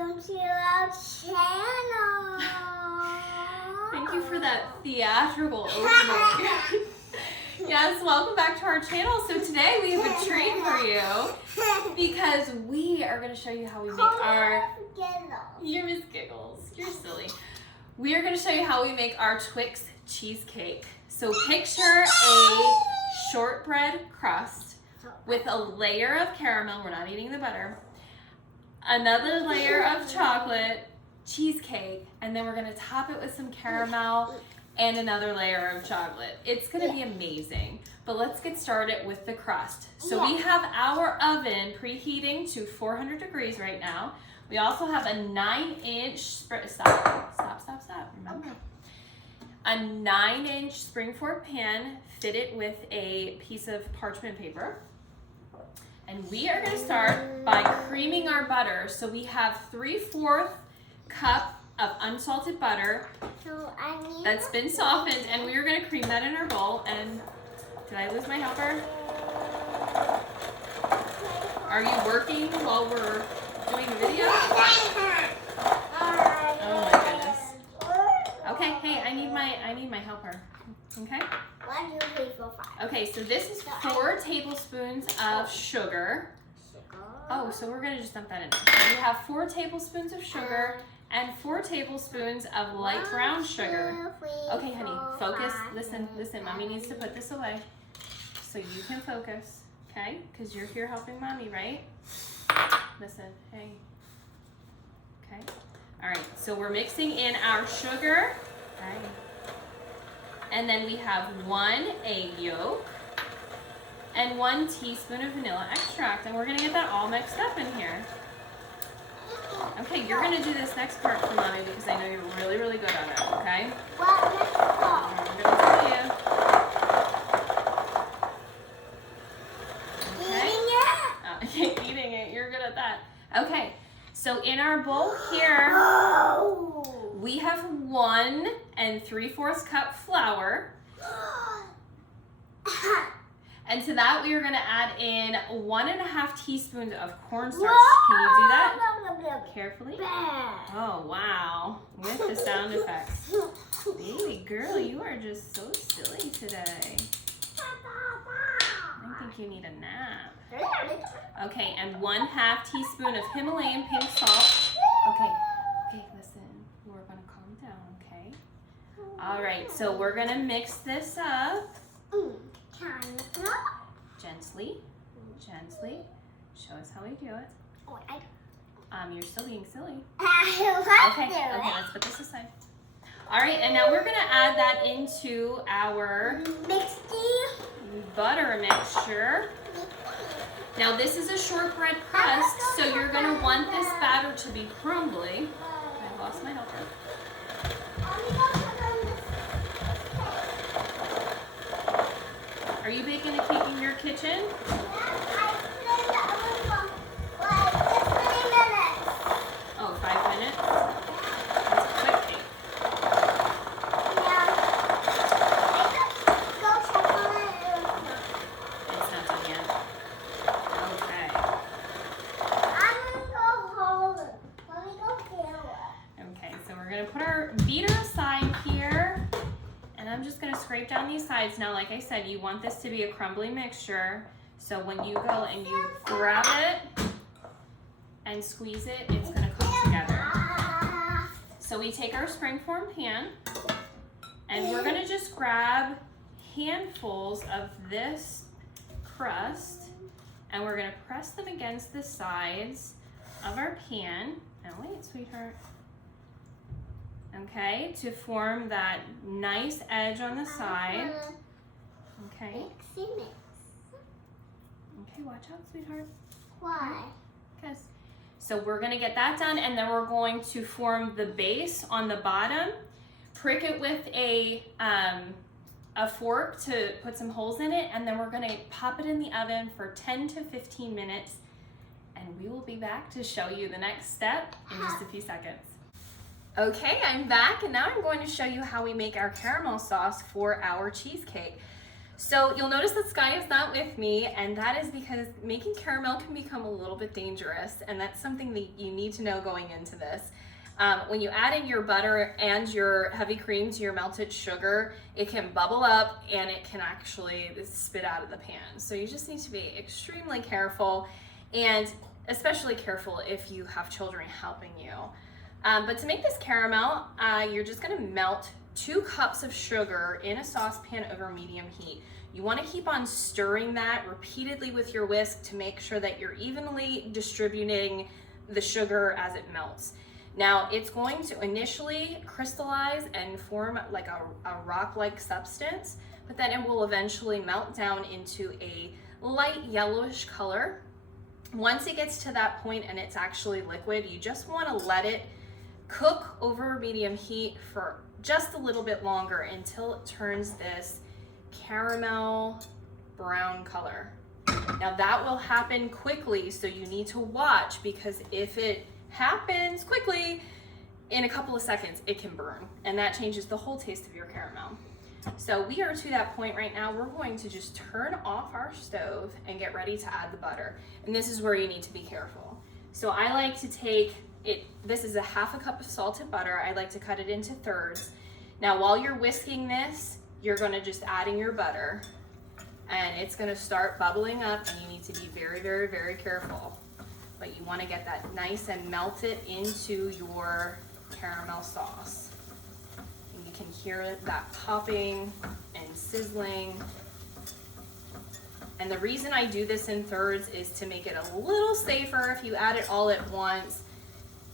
welcome to our channel. Thank you for that theatrical opening. Yes, welcome back to our channel. So today we have a treat for you because we are going to show you how we make our... You're Miss Giggles. You're silly. We are going to show you how we make our Twix cheesecake. So picture a shortbread crust with a layer of caramel. We're not eating the butter. Another layer of chocolate, cheesecake, and then we're going to top it with some caramel and another layer of chocolate. It's going to be amazing. But let's get started with the crust. So we have our oven preheating to 400 degrees right now. We also have a 9-inch, stop, remember. A 9-inch Springform Pan fitted with a piece of parchment paper. And we are going to start by creaming our butter. So we have 3/4 cup of unsalted butter that's been softened, and we are going to cream that in our bowl. And did I lose my helper? Are you working while we're doing the video? Oh my goodness. Okay, hey, I need my helper. Okay? 1, 2, 3, 4, 5. Okay, so this is 4 tablespoons of sugar. Oh, so we're gonna just dump that in. So we have 4 tablespoons of sugar and 4 tablespoons of light brown sugar. Okay, honey, focus. Listen. Mommy needs to put this away so you can focus. Okay? Because you're here helping mommy, right? Listen. Hey. Okay. All right. So we're mixing in our sugar. Right. And then we have 1 egg yolk and 1 teaspoon of vanilla extract. And we're gonna get that all mixed up in here. Okay, you're gonna do this next part for mommy because I know you're really, really good at it, okay? I'm gonna tell you. Okay. Eating it, you're good at that. Okay, so in our bowl here, we have 1 3/4 cup flour. And to that, we are going to add in 1.5 teaspoons of cornstarch. Can you do that? Carefully. Oh, wow. With the sound effects. Baby girl, you are just so silly today. I think you need a nap. Okay, and 1/2 teaspoon of Himalayan pink salt. Okay, listen. We're going to calm down, okay? All right, so we're going to mix this up. Gently. Show us how we do it. You're still being silly. Okay, let's put this aside. All right, and now we're gonna add that into our butter mixture. Now this is a shortbread crust, so you're gonna want this batter to be crumbly. I lost my helper. Are you baking a cake in your kitchen? Oh, 5 minutes? That's a quick cake. It's not done yet. Okay. Okay, so we're going to put our beater aside here. And I'm just going to scrape down these sides. Now, like I said, you want this to be a crumbly mixture. So when you go and you grab it and squeeze it, it's going to come together. So we take our Springform Pan and we're going to just grab handfuls of this crust and we're going to press them against the sides of our pan. Now wait, sweetheart. Okay, to form that nice edge on the side. Okay. Okay, watch out, sweetheart. Why? Because. So we're gonna get that done, and then we're going to form the base on the bottom. Prick it with a fork to put some holes in it, and then we're gonna pop it in the oven for 10 to 15 minutes, and we will be back to show you the next step in just a few seconds. Okay, I'm back, and now I'm going to show you how we make our caramel sauce for our cheesecake. So you'll notice that Sky is not with me, and that is because making caramel can become a little bit dangerous, and that's something that you need to know going into this. When you add in your butter and your heavy cream to your melted sugar, it can bubble up and it can actually spit out of the pan. So you just need to be extremely careful, and especially careful if you have children helping you. But to make this caramel, you're just gonna melt 2 cups of sugar in a saucepan over medium heat. You want to keep on stirring that repeatedly with your whisk to make sure that you're evenly distributing the sugar as it melts. Now, it's going to initially crystallize and form like a rock-like substance, but then it will eventually melt down into a light yellowish color. Once it gets to that point and it's actually liquid, you just want to let it cook over medium heat for just a little bit longer until it turns this caramel brown color. Now that will happen quickly, so you need to watch, because if it happens quickly, in a couple of seconds it can burn, and that changes the whole taste of your caramel. So we are to that point right now. We're going to just turn off our stove and get ready to add the butter, and this is where you need to be careful. So I like to take it, this is a 1/2 cup of salted butter. I like to cut it into thirds. Now while you're whisking this, you're gonna just add in your butter, and it's gonna start bubbling up, and you need to be very, very, very careful. But you wanna get that nice and melt it into your caramel sauce. And you can hear that popping and sizzling. And the reason I do this in thirds is to make it a little safer. If you add it all at once,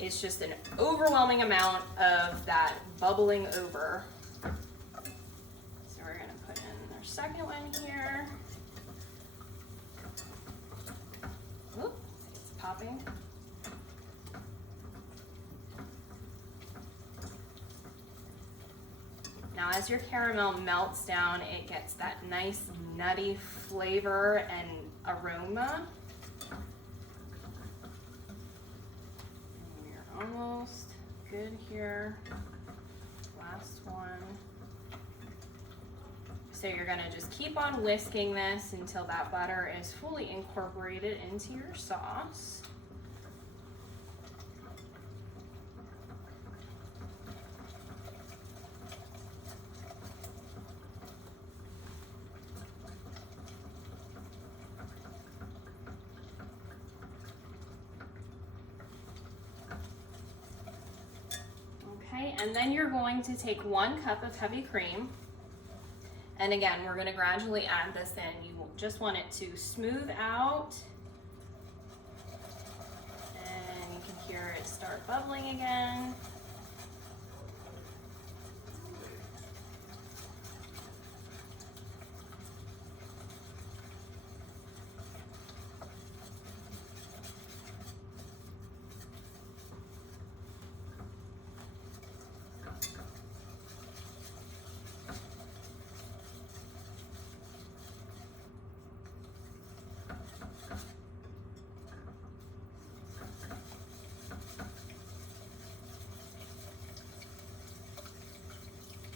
it's just an overwhelming amount of that bubbling over. So we're gonna put in our second one here. Oop, it's popping. Now as your caramel melts down, it gets that nice nutty flavor and aroma. Almost good here. Last one. So you're gonna just keep on whisking this until that butter is fully incorporated into your sauce. Okay, and then you're going to take 1 cup of heavy cream. And again, we're gonna gradually add this in. You just want it to smooth out. And you can hear it start bubbling again.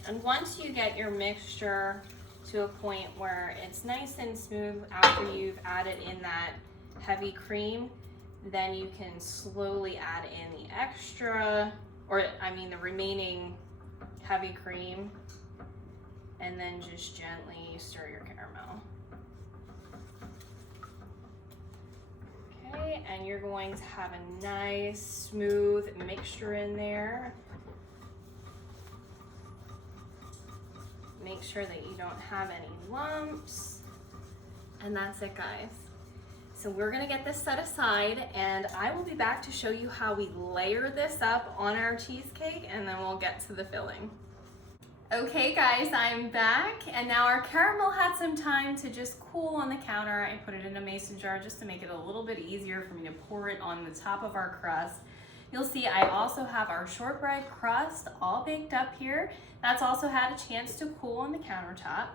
And once you get your mixture to a point where it's nice and smooth after you've added in that heavy cream, then you can slowly add in the extra, or I mean the remaining heavy cream, and then just gently stir your caramel. Okay, and you're going to have a nice smooth mixture in there. Make sure that you don't have any lumps. And that's it, guys. So we're gonna get this set aside, and I will be back to show you how we layer this up on our cheesecake, and then we'll get to the filling. Okay guys, I'm back, and now our caramel had some time to just cool on the counter. I put it in a mason jar just to make it a little bit easier for me to pour it on the top of our crust. You'll see I also have our shortbread crust all baked up here. That's also had a chance to cool on the countertop.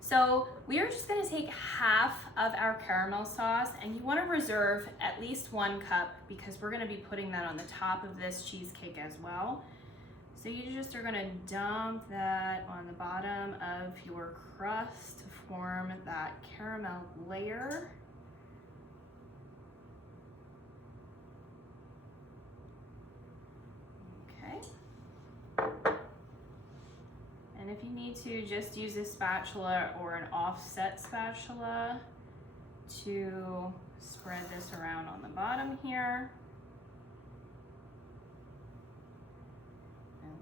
So we are just gonna take half of our caramel sauce, and you wanna reserve at least 1 cup because we're gonna be putting that on the top of this cheesecake as well. So you just are gonna dump that on the bottom of your crust form that caramel layer. Okay. And if you need to, just use a spatula or an offset spatula to spread this around on the bottom here.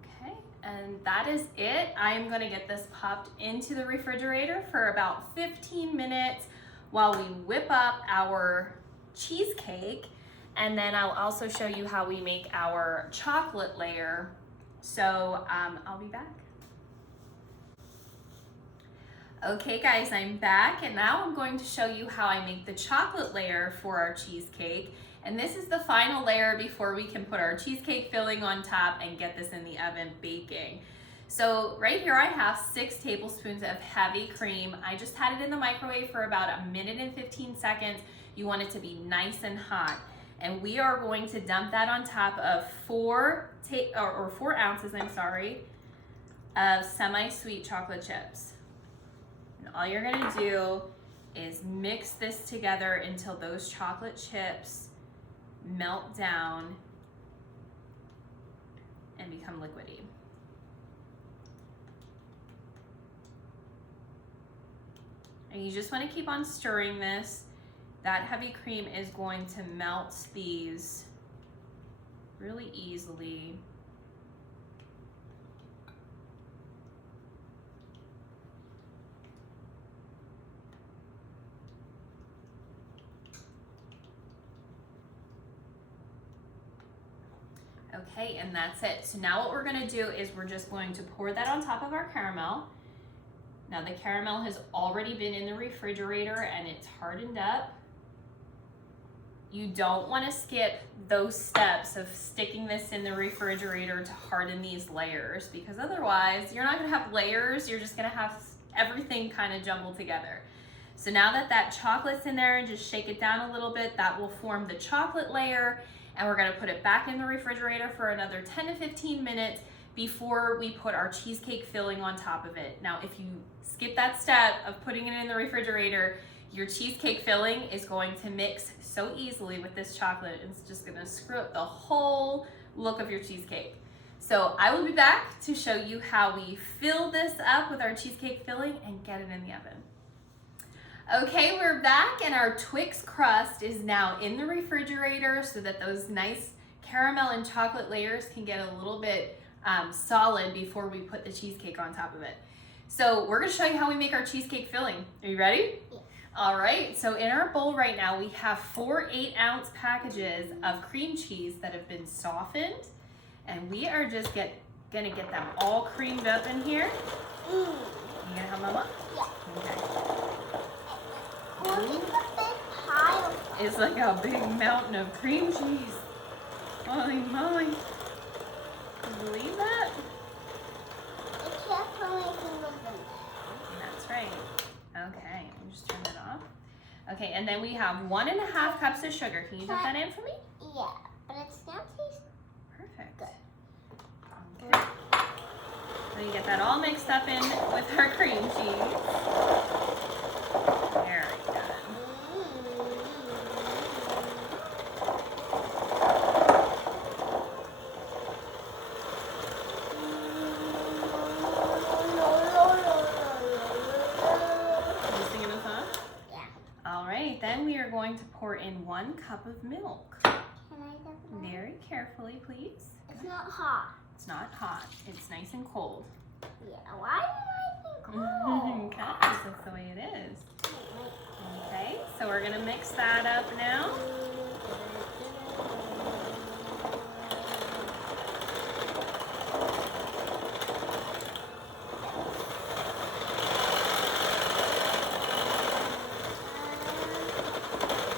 Okay, and that is it. I'm gonna get this popped into the refrigerator for about 15 minutes while we whip up our cheesecake. And then I'll also show you how we make our chocolate layer. So I'll be back. Okay guys, I'm back, and now I'm going to show you how I make the chocolate layer for our cheesecake. And this is the final layer before we can put our cheesecake filling on top and get this in the oven baking. So right here I have 6 tablespoons of heavy cream. I just had it in the microwave for about 1 minute and 15 seconds. You want it to be nice and hot. And we are going to dump that on top of 4 ounces, of semi-sweet chocolate chips. And all you're gonna do is mix this together until those chocolate chips melt down and become liquidy. And you just want to keep on stirring this. That heavy cream is going to melt these really easily. Okay, and that's it. So now what we're gonna do is we're just going to pour that on top of our caramel. Now the caramel has already been in the refrigerator and it's hardened up. You don't want to skip those steps of sticking this in the refrigerator to harden these layers, because otherwise you're not going to have layers, you're just going to have everything kind of jumbled together. So now that that chocolate's in there, and just shake it down a little bit, that will form the chocolate layer, and we're going to put it back in the refrigerator for another 10 to 15 minutes before we put our cheesecake filling on top of it. Now if you skip that step of putting it in the refrigerator, your cheesecake filling is going to mix so easily with this chocolate, it's just gonna screw up the whole look of your cheesecake. So I will be back to show you how we fill this up with our cheesecake filling and get it in the oven. Okay, we're back, and our Twix crust is now in the refrigerator so that those nice caramel and chocolate layers can get a little bit solid before we put the cheesecake on top of it. So we're gonna show you how we make our cheesecake filling. Are you ready? Yeah. All right, so in our bowl right now, we have 4 8-ounce packages of cream cheese that have been softened, and we are just gonna get them all creamed up in here. You gonna help Mama? Yeah. Okay. Look at the big pile. It's like a big mountain of cream cheese. Holy moly. Can you believe that? It kept on making moving. That's right. Okay, let me just turn it off. Okay, and then we have 1.5 cups of sugar. Can you put that in for me? Yeah, but it's not tasty. Perfect. Good. Okay. Then you get that all mixed up in with our cream cheese. Very good. Then we are going to pour in 1 cup of milk. Can I have milk? Very carefully, please. It's not hot. It's not hot. It's nice and cold. Yeah, why did I think cold? Okay, that's the way it is. Okay, so we're gonna mix that up now.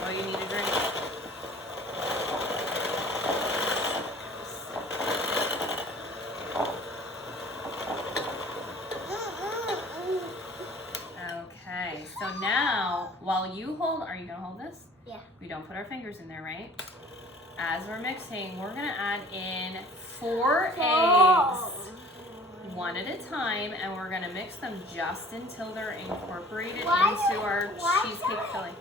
Oh, you need a drink. Okay, so now while you hold, are you gonna hold this? Yeah. We don't put our fingers in there, right? As we're mixing, we're gonna add in 4 eggs. one at a time, and we're gonna mix them just until they're incorporated into our cheesecake filling.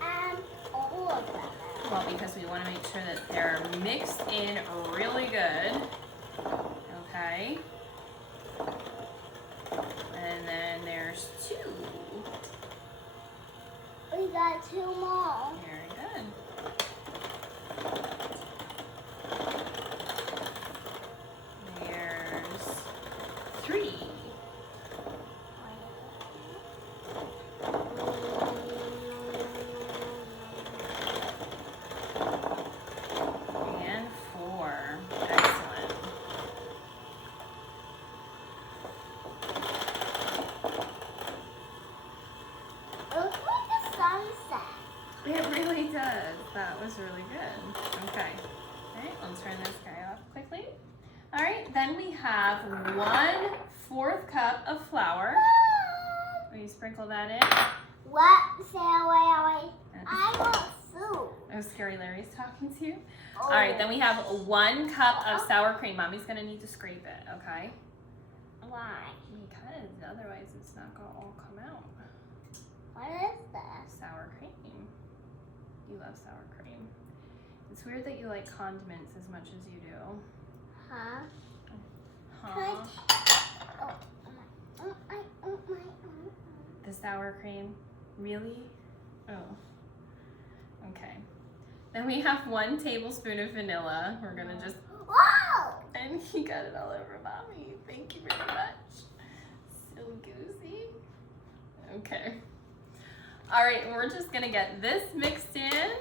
All of them. Well, because we want to make sure that they're mixed in really good. Okay. And then there's 2. We got 2 more. Very good. There's 3. And 4. Excellent. It looks like a sunset. It really does. That was really good. Okay. All right, let's turn this guy off quickly. All right, then we have 1/4 cup of flour. Will you sprinkle that in? What? Say away. I want food. Oh, Scary Larry's talking to you. Oh. All right, then we have 1 cup of sour cream. Mommy's gonna need to scrape it, okay? Why? Because otherwise it's not gonna all come out. What is this? Sour cream. You love sour cream. It's weird that you like condiments as much as you do. Huh? Huh? Oh my. The sour cream? Really? Oh. Okay. Then we have 1 tablespoon of vanilla. We're gonna just, Whoa! and he got it all over Mommy. Thank you very much. So goosey. Okay. All right, we're just gonna get this mixed in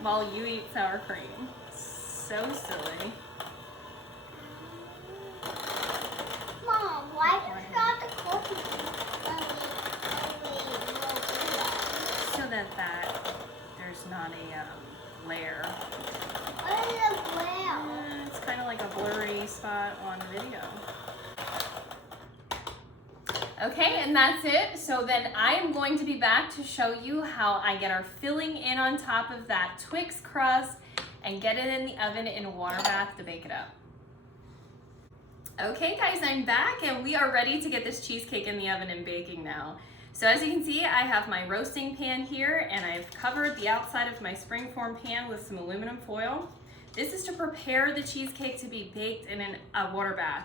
while you eat sour cream. So silly. Mom, why do you start the cookie? So that there's not a layer. What is a whale? It's kind of like a blurry spot on a video. Okay, and that's it. So then I am going to be back to show you how I get our filling in on top of that Twix crust and get it in the oven in a water bath to bake it up. Okay guys, I'm back and we are ready to get this cheesecake in the oven and baking now. So as you can see, I have my roasting pan here and I've covered the outside of my Springform pan with some aluminum foil. This is to prepare the cheesecake to be baked in a water bath.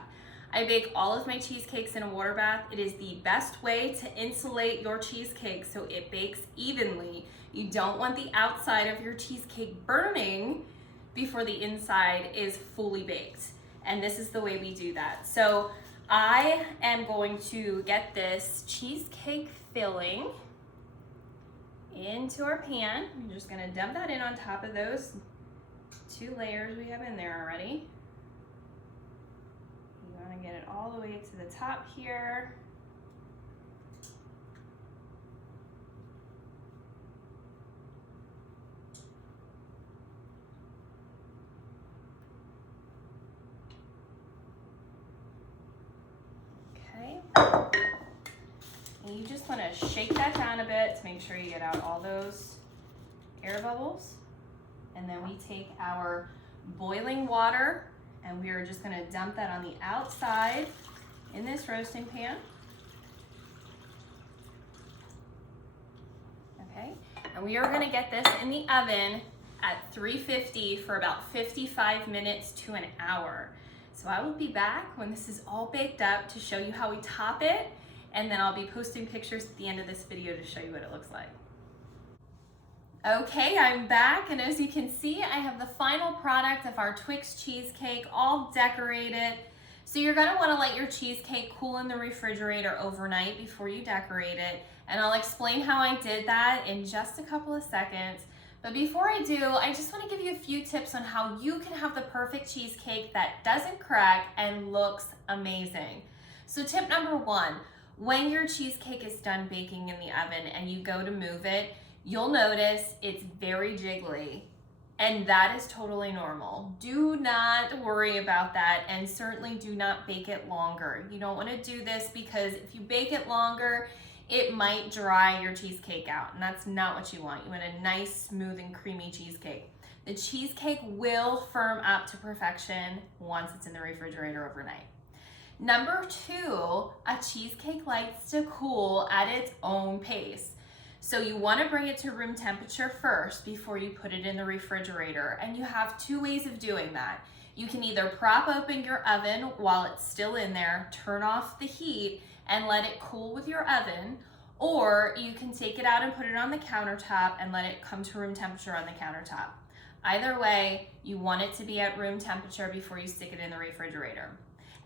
I bake all of my cheesecakes in a water bath. It is the best way to insulate your cheesecake so it bakes evenly. You don't want the outside of your cheesecake burning before the inside is fully baked. And this is the way we do that. So I am going to get this cheesecake filling into our pan. I'm just gonna dump that in on top of those 2 layers we have in there already. You wanna get it all the way to the top here. And you just want to shake that down a bit to make sure you get out all those air bubbles. And then we take our boiling water and we are just going to dump that on the outside in this roasting pan. Okay, and we are going to get this in the oven at 350 for about 55 minutes to an hour. So I will be back when this is all baked up to show you how we top it, and then I'll be posting pictures at the end of this video to show you what it looks like. Okay, I'm back, and as you can see, I have the final product of our Twix cheesecake all decorated. So you're gonna wanna let your cheesecake cool in the refrigerator overnight before you decorate it, and I'll explain how I did that in just a couple of seconds. But before I do, I just want to give you a few tips on how you can have the perfect cheesecake that doesn't crack and looks amazing. So tip number 1, when your cheesecake is done baking in the oven and you go to move it, you'll notice it's very jiggly, and that is totally normal. Do not worry about that, and certainly do not bake it longer. You don't want to do this because if you bake it longer, it might dry your cheesecake out, and that's not what you want. You want a nice, smooth, and creamy cheesecake. The cheesecake will firm up to perfection once it's in the refrigerator overnight. Number 2, a cheesecake likes to cool at its own pace. So you want to bring it to room temperature first before you put it in the refrigerator. And you have 2 ways of doing that. You can either prop open your oven while it's still in there, turn off the heat, and let it cool with your oven, or you can take it out and put it on the countertop and let it come to room temperature on the countertop. Either way, you want it to be at room temperature before you stick it in the refrigerator.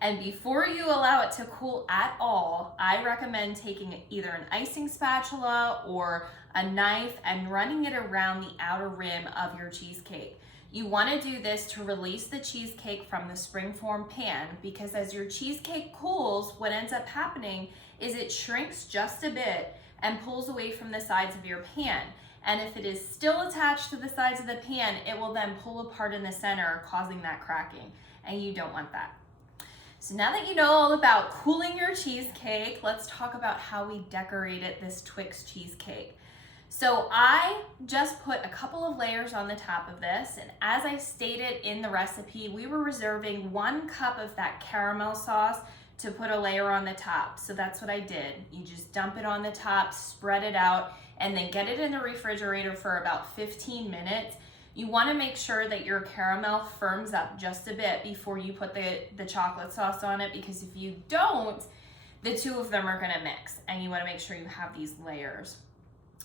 And before you allow it to cool at all, I recommend taking either an icing spatula or a knife and running it around the outer rim of your cheesecake. You want to do this to release the cheesecake from the Springform pan, because as your cheesecake cools, what ends up happening is it shrinks just a bit and pulls away from the sides of your pan. And if it is still attached to the sides of the pan, it will then pull apart in the center, causing that cracking, and you don't want that. So now that you know all about cooling your cheesecake, let's talk about how we decorated this Twix cheesecake. So I just put a couple of layers on the top of this, and as I stated in the recipe, we were reserving 1 cup of that caramel sauce to put a layer on the top. So that's what I did. You just dump it on the top, spread it out, and then get it in the refrigerator for about 15 minutes. You want to make sure that your caramel firms up just a bit before you put the chocolate sauce on it, because if you don't, the 2 of them are going to mix, and you want to make sure you have these layers.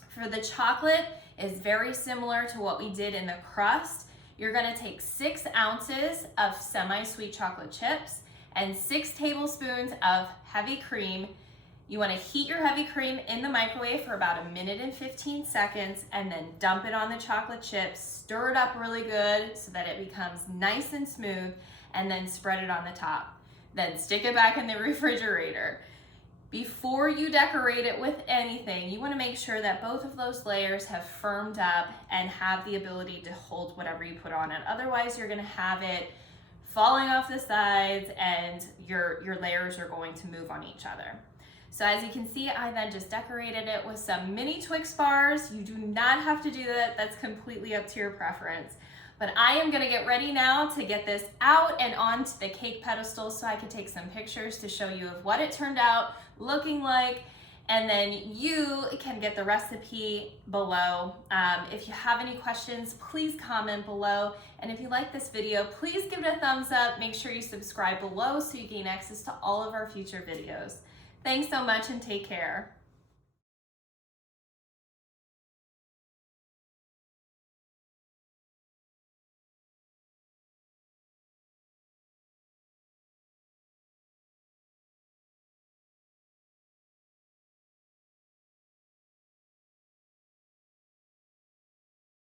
For the chocolate, is very similar to what we did in the crust. You're going to take 6 ounces of semi-sweet chocolate chips and 6 tablespoons of heavy cream. You want to heat your heavy cream in the microwave for about 1 minute and 15 seconds, and then dump it on the chocolate chips, stir it up really good so that it becomes nice and smooth, and then spread it on the top. Then stick it back in the refrigerator. Before you decorate it with anything, you want to make sure that both of those layers have firmed up and have the ability to hold whatever you put on it. Otherwise, you're going to have it falling off the sides and your layers are going to move on each other. So as you can see, I then just decorated it with some mini Twix bars. You do not have to do that. That's completely up to your preference. But I am gonna get ready now to get this out and onto the cake pedestal so I can take some pictures to show you of what it turned out looking like. And then you can get the recipe below. If you have any questions, please comment below. And if you like this video, please give it a thumbs up. Make sure you subscribe below so you gain access to all of our future videos. Thanks so much and take care.